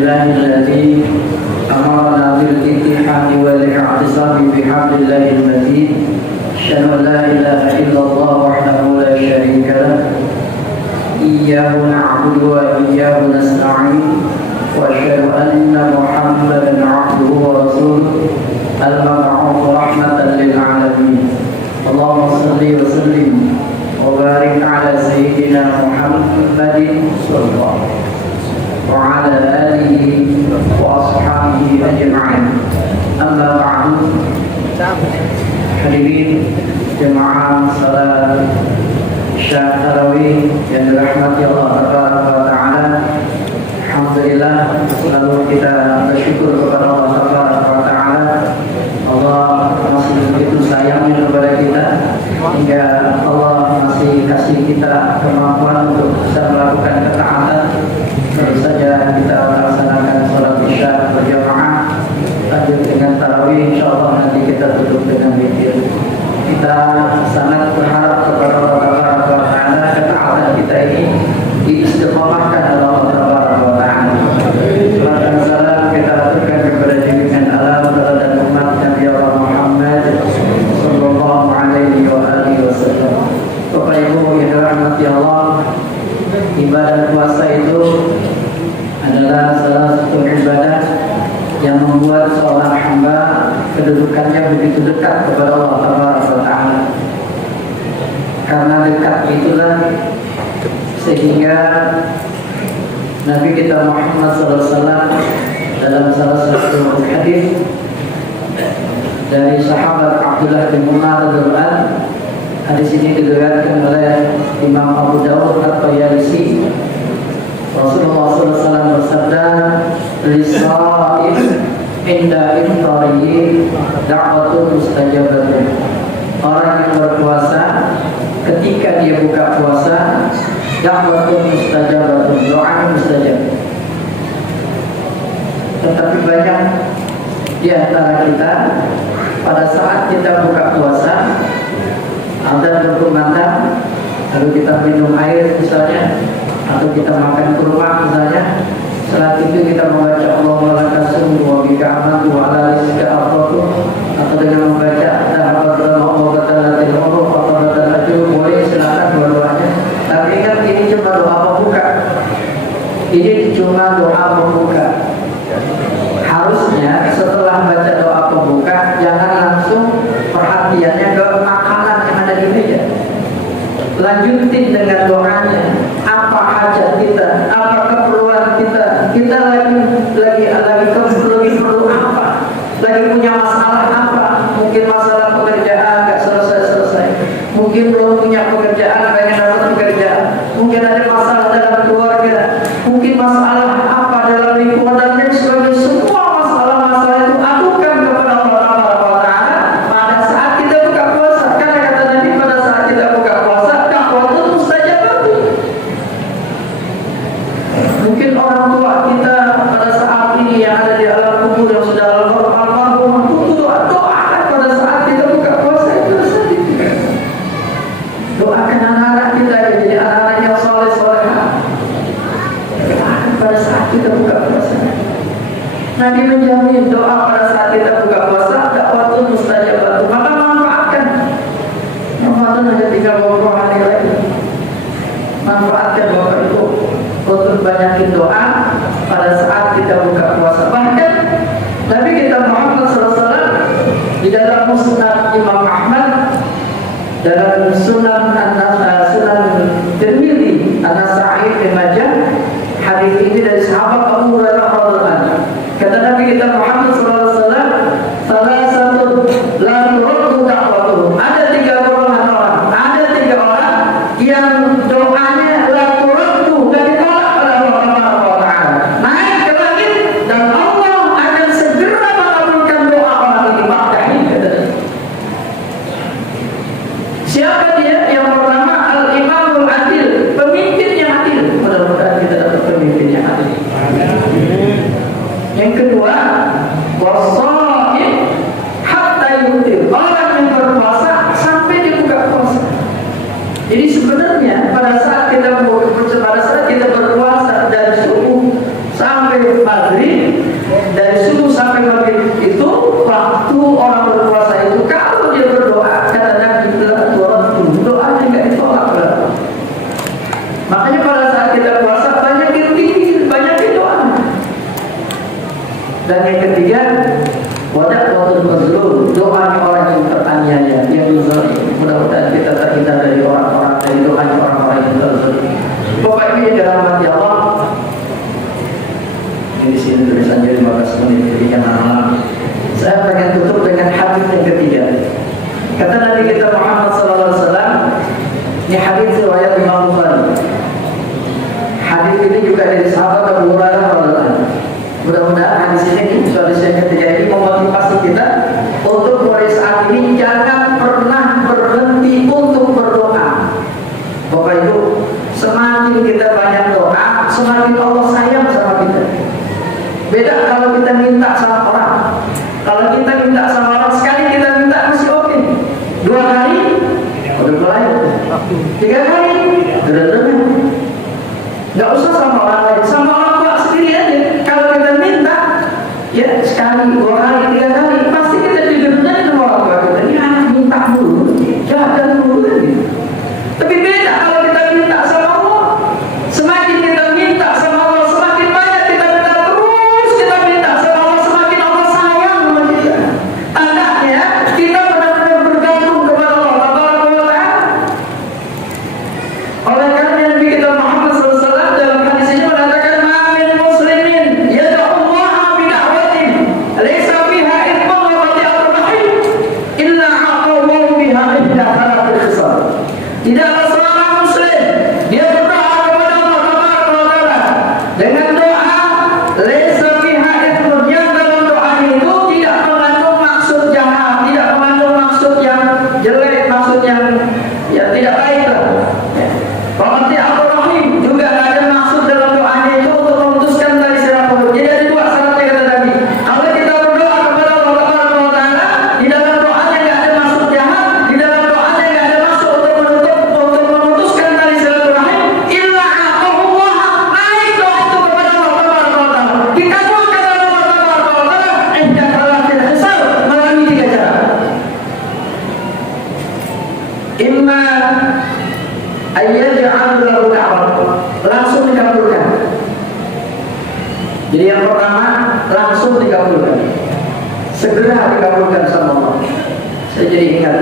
لله الذي أمرنا بالالتحام والاعتصام بحبل الله المتين أشهد أن لا إله إلا الله وحده لا شريك له إياه نعبد وإياه نستعين وأشهد أن محمدا عبده ورسوله المبعوث رحمة للعالمين اللهم صل وسلم وبارك على سيدنا محمد صلى الله عليه وسلم وعلى آله وأصحابه أجمعين أما بعد hadirin jemaah salat Isya Tarawih yang dirahmati Allah Taala. Alhamdulillah selalu kita bersyukur kepada Allah Taala. Allah masih begitu sayang kepada kita hingga Allah masih kasih kita kemampuan untuk bisa melakukan ketaatan. Baru saja kita melaksanakan salat Isya berjamaah, lanjut dengan tarawih, insyaallah nanti kita tutup dengan witir. Kita sangat berharap kepada Allah Taala ketaatan kita ini diistiqomahkan oleh Allah Taala. Salam dan salam kita aturkan kepada junjungan alam dan umat Nabi Allah Muhammad sallallahu alaihi wasallam. Bapak Ibu yang dirahmati Allah, ibadah puasa itu adalah salah satu ibadah yang membuat seorang hamba kedudukannya begitu dekat kepada Allah Taala. Karena dekat itulah sehingga Nabi kita Muhammad SAW dalam salah satu hadis dari sahabat Abdullah bin Umar radhiyallahu, hadis ini diriwayatkan oleh Imam Abu Dawud At-Tayalisi. Rasulullah SAW bersabda, "Lisa'im inda iftarihi da'watun mustajabatun." Orang yang berpuasa ketika dia buka puasa, da'watun mustajabatun, doa mustajab. Tetapi banyak di antara kita pada saat kita buka puasa, ada berkumandang, lalu kita minum air misalnya, atau kita makan kurma misalnya, setelah itu kita membaca Allahumma lakasum wa bika amantu wa ala rizqika afrotu, atau dengan membaca dahabatul ma'ubatallatil umruh faqadatul ajur, boleh silakan dua-duanya. Tapi ingat ini cuma doa pembuka. Ini cuma doa pembuka. Harusnya setelah baca doa pembuka jangan langsung perhatiannya ke makanan yang ada di meja. Lanjutin dengan doanya. Apa hajat kita? Apa keperluan kita? Kita lagi perlu apa? Lagi punya masalah apa? Mungkin masalah pekerjaan nggak selesai. Mungkin belum punya pekerjaan, pengen dapat pekerjaan. Mungkin ada masalah dalam keluarga. Mungkin masalah apa dalam lingkungan dan lain sebagainya. Semua masalah itu adukan kepada Allah Taala pada saat kita buka puasa. Karena kata Nabi pada saat kita buka puasa, dakwah mustajabah. Mungkin orang tua kita pada saat ini yang ada di alam kubur yang sudah almarhum doakan pada saat kita buka puasa itu saja. Doakan anak-anak kita jadi anak-anak yang soleh-solehah. Doakan pada saat kita buka puasa. Nabi menjamin doa pada saat kita buka puasa dakwah mustajabah. Maka manfaatkan. Ramadan hanya tinggal beberapa hari lagi. Manfaatkan Bapak Ibu untuk banyakin doa pada saat kita buka puasa. Bahkan Nabi kita Muhammad SAW di dalam Musnad Imam Ahmad, dalam Sunan Tirmidzi, An-Nasa'i, Ibnu Majah, hadis ini dari sahabat Abu Hurairah radhiyallahu anhu. Kata Nabi kita Muhammad SAW, "Salah satu la sampai maghrib, dari subuh sampai maghrib itu waktu orang berpuasa itu kalau dia berdoa kata Nabi doanya nggak ditolak. Makanya pada saat kita puasa banyak zikir, banyak doa. Dan yang ketiga, wada'watul mazlum, doanya orang yang teraniaya, yang zalim. Mudah-mudahan kita terhindar dari orang-orang, dari doanya orang-orang yang zalim. Bapak Ibu yang dirahmati Allah, di sini tulisannya 15 menit, jadi jangan lama. Saya pengen tutup dengan hadis yang ketiga. Kata Nabi kita Muhammad SAW, ini hadis riwayat Imam Bukhari. Hadis ini juga dari sahabat Abu Hurairah radhiyallahu anhu. Mudah-mudahan hadis ini, hadis yang ketiga ini memotivasi kita untuk mulai saat ini jangan pernah berhenti untuk berdoa. Bapak Ibu, semakin kita banyak doa, semakin Allah sayang sama kita. Beda kalau kita minta sama orang. Kalau kita minta sama orang sekali kita minta masih oke. 2 kali udah mulai. 3 kali udah dengar. Nggak usah sama orang lain, sama orang tua sendiri aja. Kalau kita minta, ya sekali, 2 kali, 3 kali, pasti kita didengar sama orang tua kita. Ini anak minta dulu, jaga dulu gitu. Tapi beda kalau kita minta sama Allah. Semakin kita minta sama Allah, semakin banyak kita minta terus kita minta sama Allah, semakin Allah sayang sama kita. Tandanya kita benar-benar bergantung kepada Allah Taala. Oleh karena Nabi kita Muhammad SAW dalam hadis ini mengatakan, "Ma'min muslimin yad'ullaha bida'watin laysa fiha ithmun wa qati'atur rahim illa 'aqahu biha ihda thalathil khisal." Tidaklah seorang muslim dia berdoa kepada Allah Taala dengan doa laysa fiha ithmun, yang dalam doa itu tidak mengandung maksud jahat, tidak mengandung maksud yang jelek, maksud yang ya tidak baik lah. Berarti Ar-Rahim juga tidak ada maksud dalam doanya itu untuk memutuskan tali silaturahmi. Jadi ada 2 syaratnya kata Nabi. Kalau kita berdoa kepada Allah Taala, di dalam doanya tidak ada maksud jahat, di dalam doanya tidak ada maksud untuk memutuskan tali silaturahmi. Illa aqahullah, naik doa itu kepada Allah Taala. Dikabulkan oleh Allah Taala. Indah kalatil hisab, melalui 3 cara. Imma ayyaj'al lahu da'wah, langsung dikabulkan. Jadi yang pertama langsung dikabulkan, segera dikabulkan sama Allah. Saya jadi ingat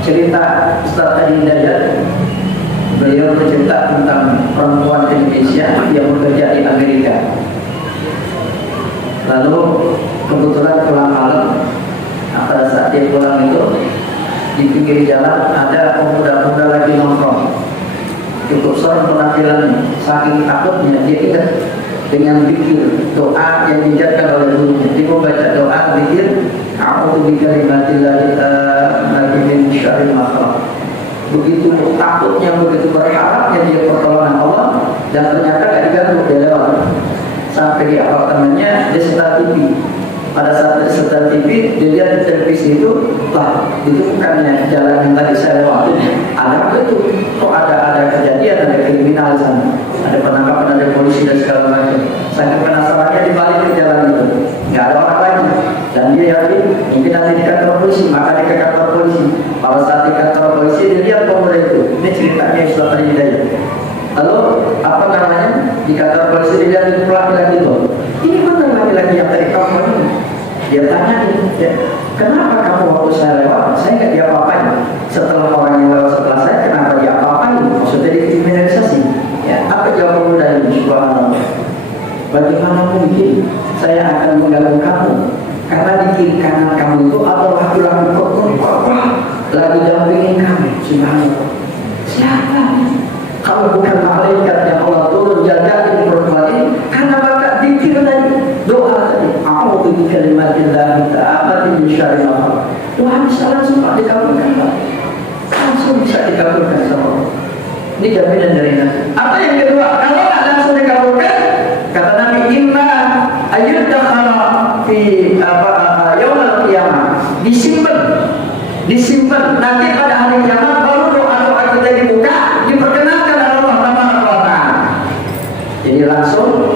cerita Ustaz Adi Hidayat. Beliau bercerita tentang perempuan Indonesia yang bekerja di Amerika. Lalu kebetulan pulang malam. Nah, pada saat dia pulang itu di pinggir jalan ada pemuda-pemuda lagi nongkrong. Cukup serem penampilannya, saking takutnya dia ingat dengan zikir doa yang diajarkan oleh gurunya. Dia membaca doa zikir, a'udzu bikalimatillahi tammati min syarri ma khalaq. Begitu takutnya, begitu berharapnya dia pertolongan Allah, dan ternyata gak diganggu, dia lewat sampai di apartemennya. Dia setel TV. Pada saat dia setel TV, dia lihat di televisi itu, lah itu bukannya jalan yang tadi saya lewati. Ada apa itu? Kok ada kejadian, ada kriminal di sana, ada penangkapan, ada polisi dan segala macam. Saya penasarannya dibalik ke jalan itu, nggak ada orang lagi, dan dia yakin mungkin nanti di kantor polisi, maka dia ke kantor polisi. Pada saat di kantor polisi dia lihat pemuda itu. Ini ceritanya Ustaz Adi Hidayat. Lalu apa namanya, di kantor polisi dia lihat itu laki-laki itu. Ini benar laki-laki yang tadi kamu ini. Dia tanya, ya, kenapa kamu waktu saya lewat, saya nggak diapa-apain. Setelah orang yang lewat setelah saya, kenapa diapa-apain? Maksudnya dikriminalisasi. Ya, apa jawab pemuda ini? Subhanallah. Bagaimana mungkin saya akan mengganggu kamu? Karena di kiri kanan kamu itu adalah tulang kokoh lagi dampingin kamu. Subhanallah. Siapa? Kalau bukan malaikat yang Allah turun jagain perempuan ini, karena bakat zikir tadi, doa tadi, a'udzu bikalimatillahi tammati min syarri ma khalaq. Doa bisa langsung Pak dikabulkan, Pak. Langsung bisa dikabulkan sama Allah. Ini jaminan dari Nabi. Apa yang kedua? Kalau tak langsung dikabulkan, kata Nabi, imma ayyudakhala fi yaumil qiyamah, disimpan nanti pada hari kiamat, baru doa-doa kita dibuka, diperkenalkan oleh Allah Taala. Jadi langsung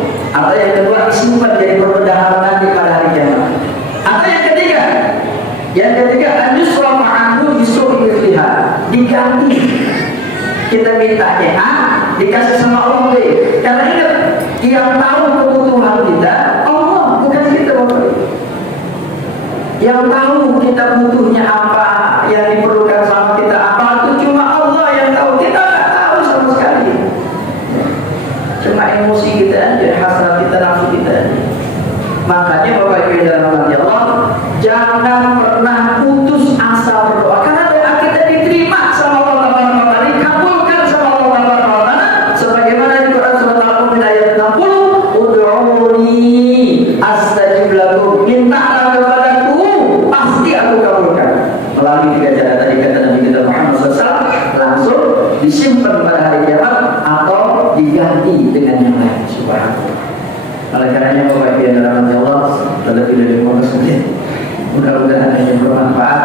dikasih sama Allah deh. Karena ingat, yang tahu kebutuhan kita Allah, bukan kita Bapak. Yang tahu kita butuhnya apa, yang diperlukan sama kita apa, itu cuma Allah yang tahu. Kita nggak tahu sama sekali. Cuma emosi kita aja, hasrat kita, nafsu kita aja. Makanya Bapak Ibu yang dirahmati Allah, jangan pernah putus asa berdoa, karena doa kita diterima sama Allah Subhanahu wa taala, dikabulkan sama Allah Subhanahu wa taala, sebagaimana di Quran surat Al-Qur'an ayat 60, ud'uni astajib lakum, mintalah kepadaku pasti aku kabulkan. Melalui 3 cara tadi kata Nabi kita Muhammad SAW, langsung disimpan pada hari kiamat atau diganti dengan yang lain. Subhanallah. Oleh karenanya Bapak Ibu yang dirahmati Allah, terlebih dari 15 menit, mudah-mudahan ini bermanfaat.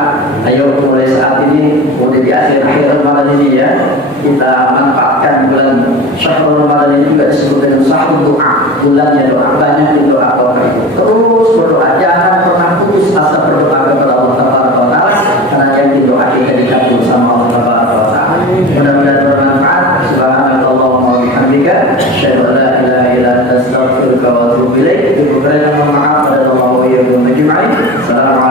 Ayo mulai saat ini, mulai di akhir Ramadan ini ya, kita manfaatkan bulan Syahrul Ramadan ini juga disebut dengan syahrul doa, bulannya doa, banyak doa Bapak Ibu. Terus berdoa, jangan pernah putus asa berdoa kepada Allah Taala, karena yang doa kita dikabul sama Allah Taala. Mudah-mudahan bermanfaat. Subhanallahumma wa bihamdika, asyhadu an la ilaha illa anta, astaghfiruka wa atubu ilaik. Terima kasih. Assalamualaikum warahmatullahi wabarakatuh.